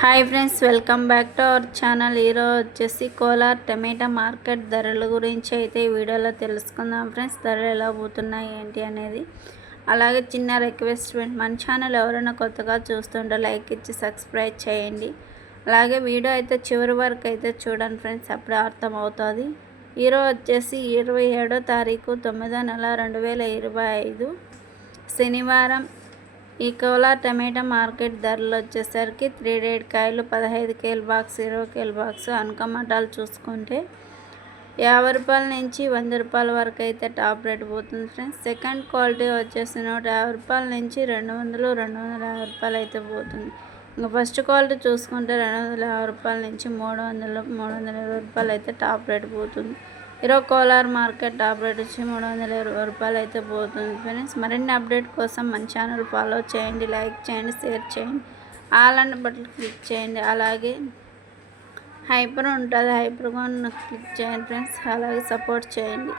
Hi friends welcome back to our channel. ఈరోజు వచ్చేసి కోలార్ టమాటా market ధరల గురించి అయితే ఈ వీడియోలో తెలుసుకుందాం ఫ్రెండ్స్. ధరలు ఎలా పోతున్నాయి ఏంటి అనేది. అలాగే చిన్న రిక్వెస్ట్మెంట్ మన ఛానల్ ఎవరైనా కొత్తగా చూస్తుంటే లైక్ ఇచ్చి సబ్స్క్రైబ్ చేయండి. అలాగే వీడియో అయితే చివరి వరకు అయితే చూడండి ఫ్రెండ్స్ అప్పుడే అర్థమవుతుంది. ఈరోజు వచ్చేసి ఇరవై ఏడో తారీఖు తొమ్మిదో నెల రెండు వేల ఇరవై ఐదు. శనివారం ఈ కోలార్ టమాటా మార్కెట్ ధరలు వచ్చేసరికి త్రీ రేట్ కాయలు పదహైదు కేల్ బాక్స్ ఇరవై కేల్ బాక్స్ అనుకమటాలు చూసుకుంటే యాభై రూపాయల నుంచి వంద రూపాయల వరకు అయితే టాప్ రేట్ పోతుంది ఫ్రెండ్స్. సెకండ్ క్వాలిటీ వచ్చేసి నూట యాభై రూపాయల నుంచి రెండు వందలు రెండు వందల యాభై రూపాయలు అయితే పోతుంది. ఇంకా ఫస్ట్ క్వాలిటీ చూసుకుంటే రెండు వందల యాభై రూపాయల నుంచి మూడు వందలు మూడు వందల ఇరవై రూపాయలు అయితే టాప్ రేట్ పోతుంది. ఈరోజు కోలార్ మార్కెట్ ఆపరేట్ వచ్చి మూడు వందల ఇరవై రూపాయలు అయితే పోతుంది ఫ్రెండ్స్. మరిన్ని అప్డేట్ కోసం మన ఛానల్ ఫాలో చేయండి లైక్ చేయండి షేర్ చేయండి. ఆల్ బట్టలు క్లిక్ చేయండి. అలాగే హైపర్ ఉంటుంది హైపర్ క్లిక్ చేయండి ఫ్రెండ్స్. అలాగే సపోర్ట్ చేయండి.